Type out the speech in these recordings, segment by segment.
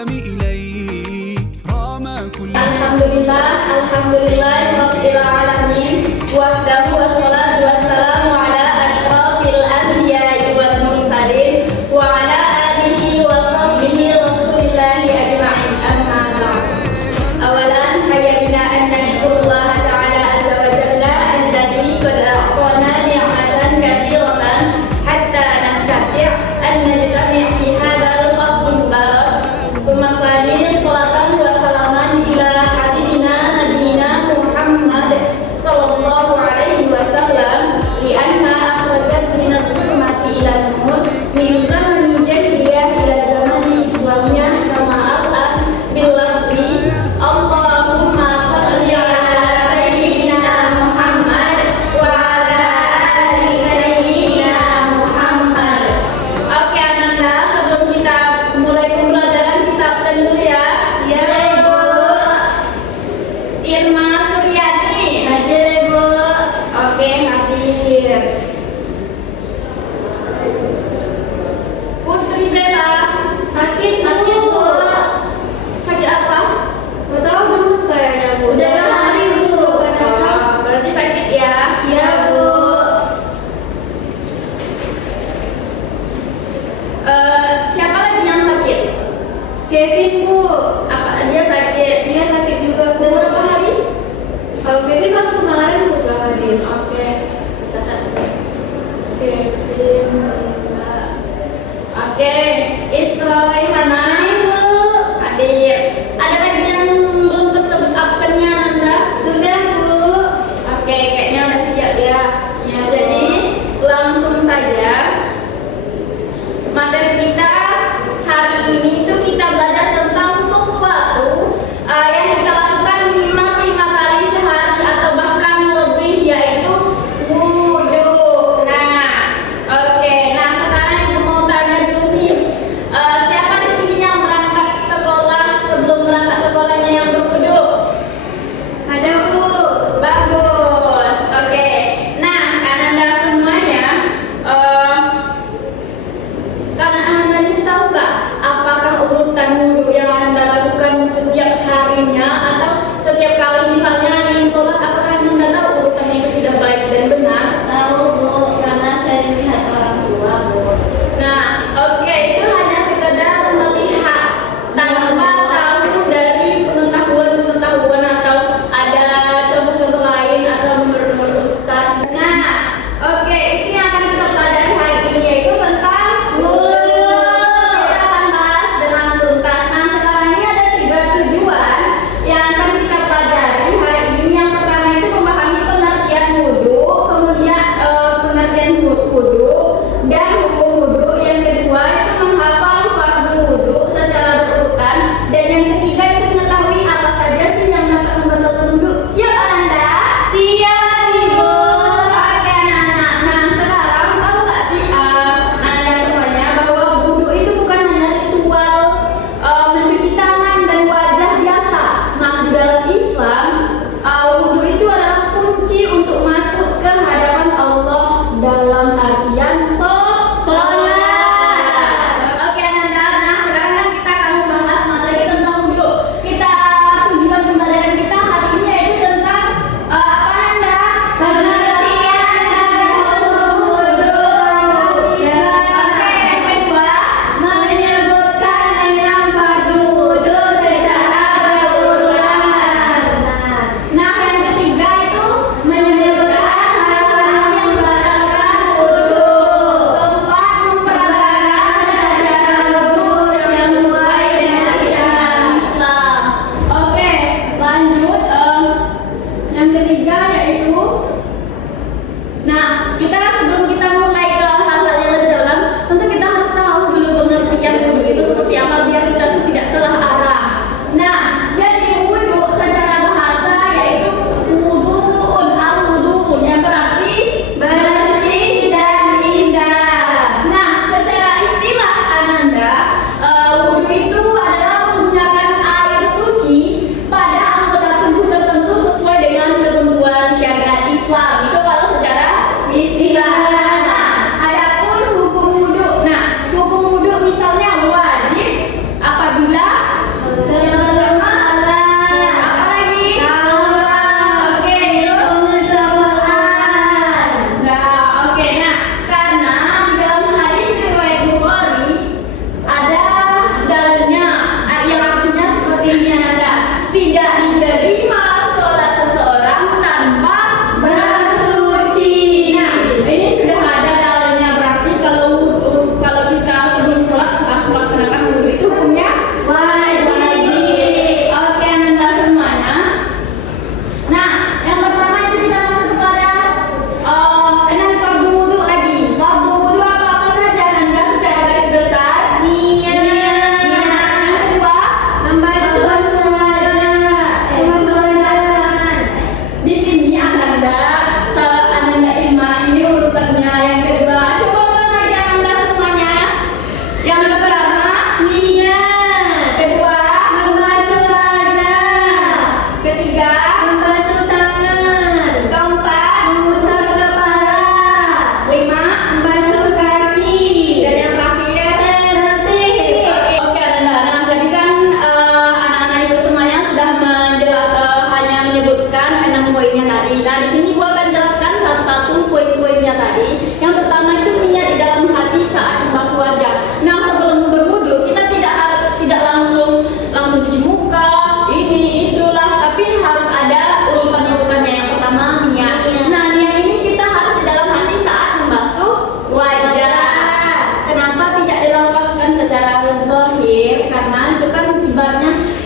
Alhamdulillah rabbil alamin wahdahu wassalatu wassalamu ala asyrafil anbiya'i wal mursalin wa ala alihi wa sahbihi rasulillahi ajma'in amma ba'd. Awalan hayyina an nashkurullaha ta'ala azza wa jalla alladzi qad a'tana ni'matan katsiratan hatta nastati' an najtami' fi hadzal fasl mubarak. Tsumma qali salatan wa salaman ila sallallahu alaihi wasallam lianna akhrajat min az-zulumati ila an-nur min zamani jahiliyah ila zamani islamiyah kama al-an bil lafzi Allahumma shalli ala sayyidina Muhammad wa ala ali sayyidina Muhammad. Oke anak-anak, sebelum kita mulai pembelajaran kita absen dulu ya. Ya Bu Irma Suryani hadir Bu. Oke, hadir. Putri Bella sakit Bu. Sakit apa? Gak tahu dulu kayaknya Bu. Udah berapa hari Bu? Berarti sakit ya? Iya Bu. Siapa lagi yang sakit? Kevin Bu. Apa dia sakit? Dia sakit juga Bu. Udah berapa hari? Kalau Kevin kan kemarin udah hadir. Oke, catat. Kevin. Oke, Isra Raihana Bu. Hadir. Ada lagi yang belum tersebut absennya Nanda? Sudah Bu. Oke, kayaknya udah siap ya. Ya, jadi langsung saja. Materi kita hari ini itu kita belajar tentang sesuatu yang kita lakukan minimal 5 kali sehari atau bahkan lebih, yaitu wudhu. Nah, oke. Nah, sekarang yang mau tanya dulu nih, siapa di sini yang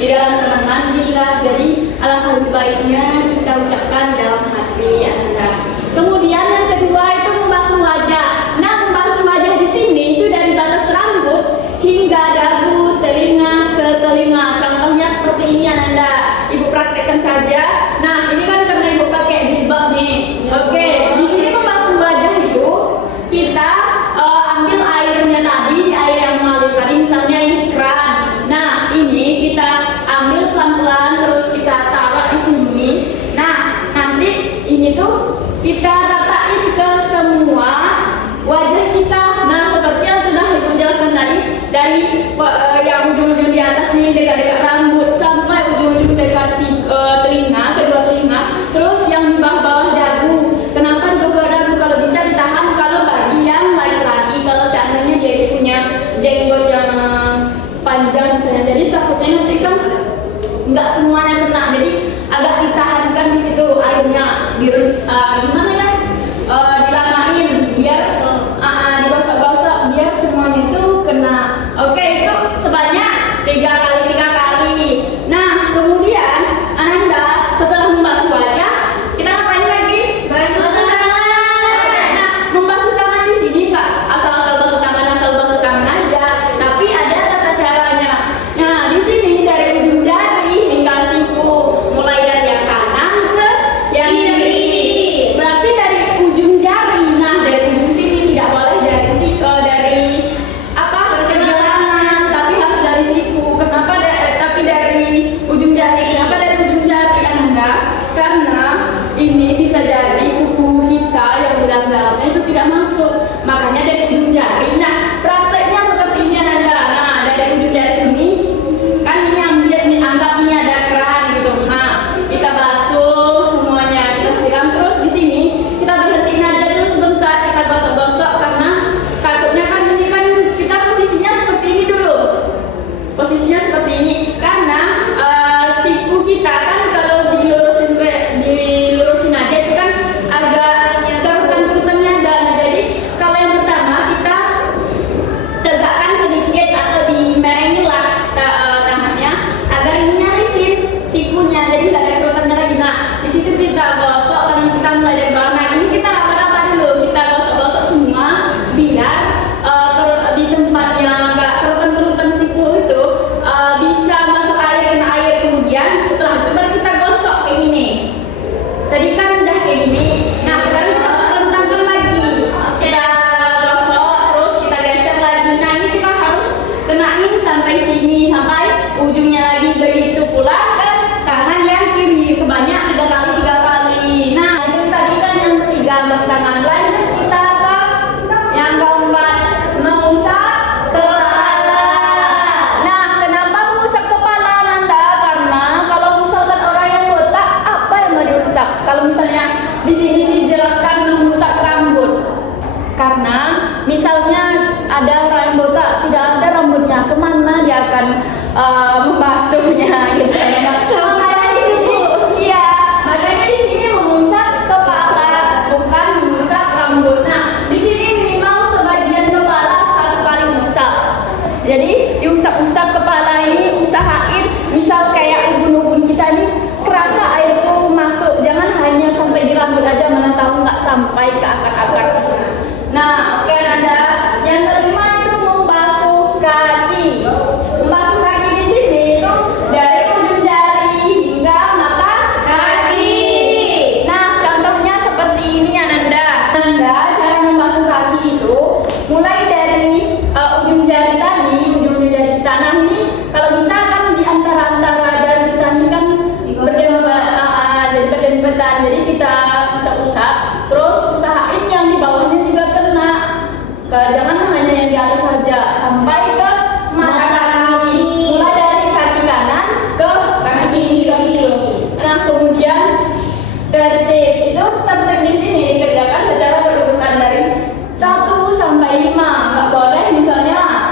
di dalam kamar mandi lah. Jadi alangkah lebih baiknya kita ucapkan dalam hati Anda. Kemudian yang kedua itu membasuh wajah. Nah, membasuh wajah di sini itu dari batas rambut hingga dagu, telinga ke telinga. Contohnya seperti ini Anda. Ibu praktekkan saja. Nah, ini kan karena ibu pakai jilbab nih. Oke, di sini membasuh wajah itu kita ambil airnya tadi, air yang mengalir tadi, misalnya ini keran. Nah, ini kita ambil pelan-pelan terus kita taruh di sini. Nah, nanti ini tuh kita ratain ke semua wajah kita. Nah, seperti yang sudah ibu jelaskan tadi, dari yang ujung-ujung di atas nih dekat-dekat rambut sampai ujung-ujung dekat telinga, kedua telinga, terus yang di bawah-bawah dagu. Kenapa di bawah dagu? Kalau bisa ditahan kalau bagi yang laki-laki, kalau seandainya dia itu punya jenggot yang panjang misalnya, jadi takutnya nanti kan nggak semuanya kena, jadi agak ditahankan di situ airnya, gimana ya, dilamain biar digosok-gosok biar semuanya itu kena. Oke, itu sebanyak 3 kali. Nah, kemudian Anda setelah membasuh wajah, kita ngapain lagi? Basuh tangan. Nah, membasuh tangan di sini nggak asal-asal basuh tangan aja, tapi ada tata caranya. Nah, di sini dari ujung jari hingga siku, mulai dari yang kanan ke yang kiri. Berarti dari ujung jari, nah dari ujung sini tidak boleh dari pergelangan, tapi harus dari siku. Kenapa tapi dari ujung jari? Kenapa dari ujung jari Anda? Karena ini bisa jadi kuku kita yang di dalamnya itu tidak masuk, makanya dari ujung jari. Nah, prakteknya seperti ini Anda. Nah, dari ujung jari sini kan ini ambil, ini anggap ini ada keran gitu. Nah, kita basuh semuanya, kita siram, terus di sini kita berhentiin aja dulu sebentar, kita gosok-gosok karena takutnya kan ini kan kita posisinya seperti ini dulu. Posisinya seperti ini karena siku kita kan kalau dilurusin aja itu kan agak kerutan-kerutannya ada. Nah, jadi kalau yang pertama kita tegakkan sedikit atau dimerengin lah tangannya agar ininya licin sikunya, jadi nggak ada kerutannya lagi. Nah, di situ kita gosok tangan kita mulai dari bawah. Nah, ini kita raba-raba dulu, kita gosok-gosok semua biar di tempat yang nggak kerutan-kerutan siku itu bisa masuk air, kena air. Kemudian setelah itu baru kita gosok kayak gini. Tadi kan udah kayak gini. Nah, sekarang kita rentangkan lagi. Kita gosok terus kita geser lagi. Nah, ini kita harus kenain sampai sini, sampai ujungnya lagi. Begitu pula ke tangan yang kiri sebanyak 3 kali. Nah, itu tadi kan yang ketiga basuh tangan. Lanjut kita ke yang keempat, mengusap kepala. Nah, kenapa mengusap kepala Anda? Karena kalau misalkan orang yang botak, apa yang mau diusap? Kalau misalnya di sini dijelaskan mengusap rambut. Karena misalnya ada orang yang botak, tidak ada rambutnya, kemana dia akan membasuhnya gitu. Makanya di sini, iya, makanya di sini mengusap kepala, bukan mengusap rambut. Nah, di sini minimal sebagian kepala 1 kali usap. Jadi diusap-usap kepala ini, usahain misal kayak ubun-ubun kita nih kerasa air tuh masuk, jangan hanya sampai di rambut aja, mana tahu nggak sampai ke akar-akar. Nah, oke Anda. Yang kelima itu membasuh kaki. Membasuh kaki di sini itu dari ujung jari hingga mata kaki. Nah, contohnya seperti ini Anda. Cara membasuh kaki itu mulai dari ujung jari tadi, ujung jari kita. Nah, ini kalau bisa kan di antara-antara jari kita ini kan berdempetan. Jadi kita usap-usap, terus usahain yang di bawahnya juga kena. Jangan hanya yang di atas saja, sampai ke mata kaki. Mulai dari kaki kanan ke kaki kiri. Nah, kemudian tertib itu di sini dikerjakan secara berurutan dari 1 sampai 5. Nggak boleh misalnya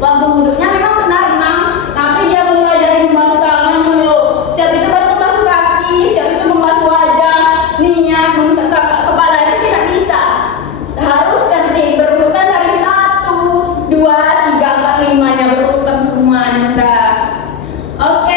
waktu wudhunya memang benar, tapi dia mulai dari membasuh tangan dulu, siap itu baru membasuh kaki, siap itu membasuh wajah, niat membasuh kepala, itu tidak bisa. Harus tertib berurutan dari 1, 2, 3, 4, 5 nya berurutan semua Anda. Oke.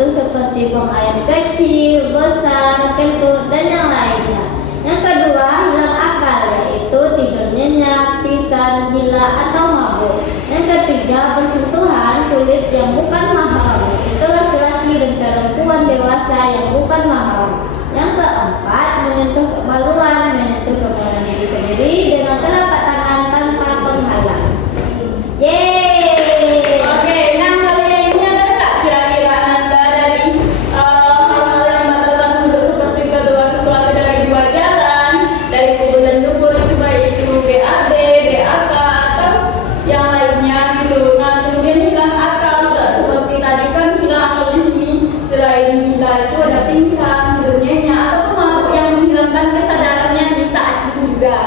itu seperti buang air kecil, besar, kentut, dan yang lainnya. Yang kedua, hilang akal, yaitu tidur nyenyak, pingsan, gila, atau mabuk. Yang ketiga, bersentuhan kulit yang bukan mahram, itu laki-laki dan perempuan dewasa yang bukan mahram. Yang keempat, menyentuh kemaluan diri sendiri dengan telapak tangan tanpa penghalang. Yeay! Oke, nah kalian ini ada nggak kira-kira Nanda dari hal-hal yang membatalkan wudhu seperti keluar sesuatu dari dua jalan, dari kubur dan dubur, itu baik itu BAB, BAK atau yang lainnya gitu. Nah kemudian hilang akal, seperti tadi kan hilang akal di sini. Selain gila itu ada pingsan, tidurnya ataupun mabuk yang menghilangkan kesadarannya di saat itu juga.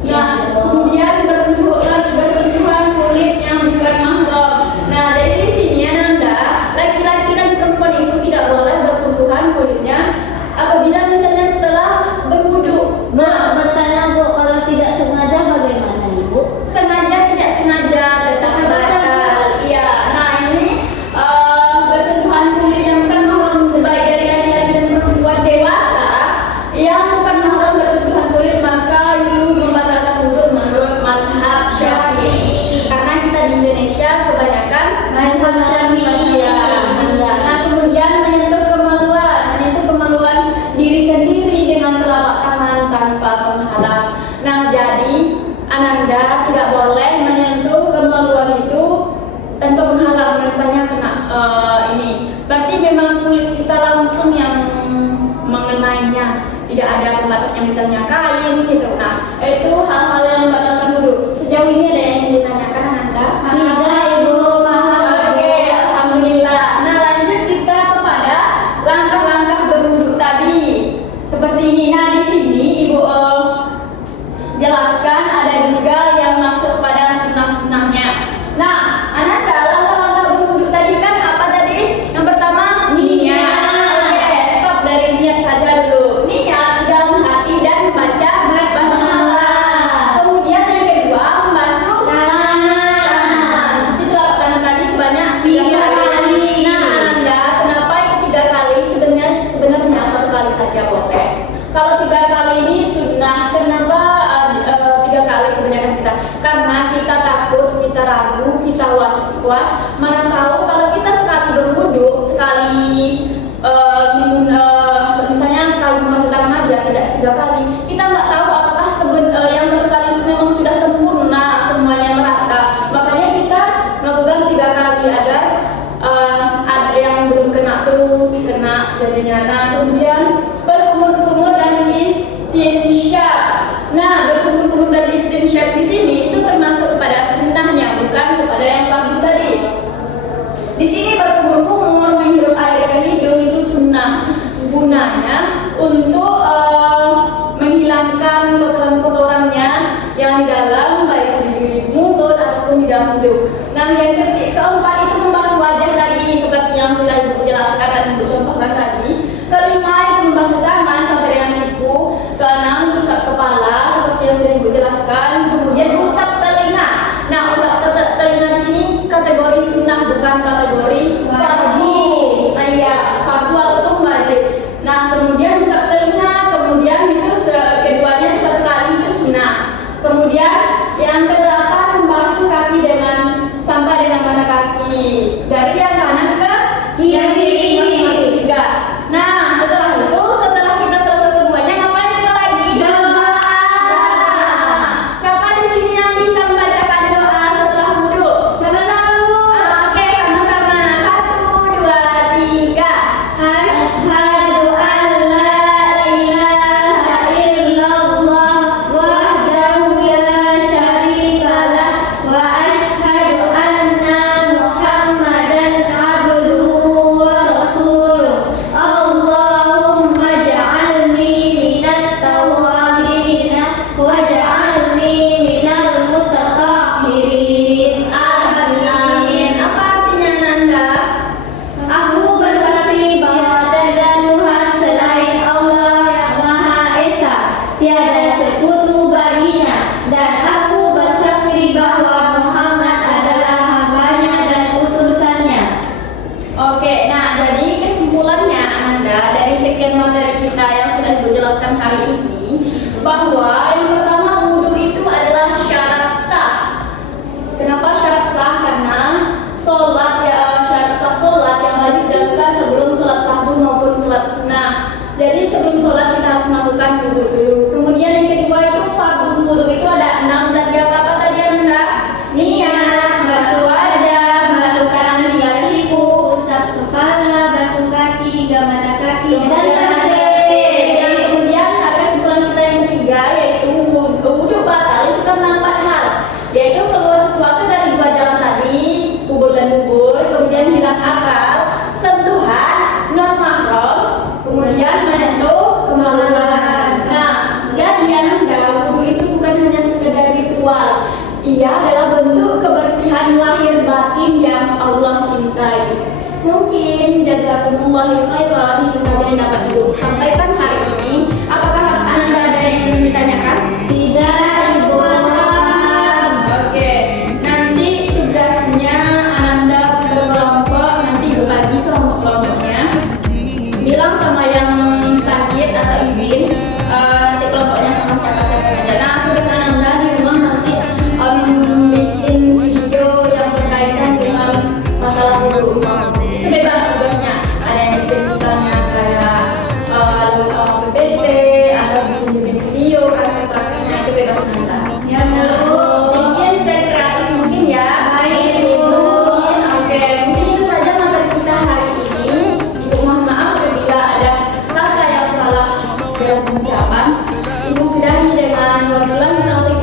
Nah, kemudian bersentuhan kulit yang bukan mahram. Nah, dari di sini Nanda, laki-laki dan perempuan itu tidak boleh bersentuhan kulitnya apabila misalnya setelah berwudu. Nah, bertanya Bu, kalau tidak sengaja bagaimana Ibu? Sengaja tidak sengaja tetap batal. Iya. Nah, ini bersentuhan kulit yang bukan mahram baik dari laki-laki dan perempuan dewasa yang bukan mahram bersentuhan kulit, maka itu membatalkan wudhu menurut mazhab Syafi'i. Karena kita di Indonesia kebanyakan mazhab Syafi'i. Iya. Nah, kemudian menyentuh kemaluan diri sendiri dengan telapak tangan tanpa penghalang. Nah, jadi Ananda tidak boleh menyentuh kemaluan itu tanpa penghalang, misalnya kena ini. Berarti memang kulit kita langsung yang mengenainya, tidak ada pembatasnya misalnya kain gitu. Nah, itu hal-hal yang membatalkan wudhu. Sejauh ini ada yang ingin ditanyakan Ananda? Tidak Ibu, Oke, alhamdulillah. Nah, lanjut kita kepada langkah-langkah berwudhu tadi. Seperti ini. Nah, di sini Ibu jelaskan ada juga yang masuk pada sunnah-sunnahnya. Nah, Ananda, langkah-langkah berwudhu tadi kan apa tadi? Yang pertama, niat. Oke, stop dari niat saja dulu. Niat dalam hati dan membaca basmalah. Kemudian yang kedua, membasuh tangan. Cuci telapak tangan tadi sebanyak 3 kali. Nah, Ananda, kenapa itu 3 kali? Sebenarnya 1 kali saja boleh. Kalau 3 kali ini sunnah, kenapa 3 kali kebanyakan kita? Karena kita takut, kita ragu, kita was-was. Mana tahu kalau kita sekali berwudhu, misalnya sekali membasuh tangan aja, tidak 3 kali. Kita nggak tahu apakah yang 1 kali itu memang sudah sempurna, semuanya merata. Makanya kita melakukan 3 kali agar ada yang belum kena tuh kena jadinya. Nah, kemudian berkumur-kumur dan istinsyaq. Nah, berkumur-kumur dan istinsyaq di sini itu termasuk kepada sunnahnya, bukan kepada yang fardu tadi. Di sini berkumur-kumur menghirup air ke hidung itu sunnah, gunanya untuk menghilangkan kotoran-kotorannya yang di dalam, baik di mulut ataupun di dalam hidung. Nah, yang keempat itu membasuh wajah tadi seperti yang sudah Ibu jelaskan dan Ibu contohkan tadi. Kelima itu membasuh tangan sampai dengan siku. Keenam usap kepala seperti yang sudah Ibu jelaskan. Kemudian usap telinga. Nah, usap telinga di sini kategori sunnah, bukan kategori wajib. Nah, iya, fardu ataupun wajib. Nah, kemudian usap telinga, kemudian itu keduanya 1 kali itu sunnah. Kemudian yang kedelapan membasuh kaki sampai dengan mata kaki, dari yang kanan ke kiri masing-masing 3. Nah, setelah kita selesai jadi kesimpulannya Ananda dari sekian materi kita yang sudah dijelaskan hari ini, bahwa yang pertama wudhu itu adalah syarat sah. Kenapa syarat sah? Karena syarat sah sholat yang wajib dilakukan sebelum sholat fardu maupun sholat sunnah. Jadi sebelum sholat kita harus melakukan wudhu dulu. Kemudian yang kedua itu fardu wudhu itu ada 6 tadi, apa tadi Ananda? Niat, basuh wajah, basuh tangan hingga siku, usap kepala, basuh kaki, hingga mata kaki, dan dan kemudian kesimpulan kita yang ketiga yaitu wudhu batal itu karena 4 hal, yaitu keluar sesuatu dari 2 jalan tadi, kubur dan dubur, kemudian hilang akal, sentuhan non mahram, kemudian menyentuh kemaluan. Nah, jadi Ananda, wudhu itu bukan hanya sekedar ritual, ia adalah bentuk kebersihan lahir batin yang Allah cintai. Mungkin jazakumullah khairan itu saja yang dapat Ibu sampaikan hari ini. Apakah Ananda ada yang ingin ditanyakan? Tidak, Ibu Alham. Oke, nanti tugasnya Ananda berkelompok, nanti berbagi kelompok-kelompoknya. Bilang sama yang sakit atau izin, nanti kelompoknya sama siapa-siapa aja. Nah, tugas Ananda di rumah nanti bikin video yang berkaitan dengan masalah wudhu. Itu bebas tugasnya. Ada yang bikin misalnya kayak PPT, ada bikin video, ada prakteknya, itu bebas Ananda. Ya, Bu. Bikin sekreatif mungkin ya. Baik, Bu. Oke, mungkin itu saja materi kita hari ini. Ibu mohon maaf apabila ada kata yang salah dalam ucapan. Ibu sudahi dengan wabillahi taufiq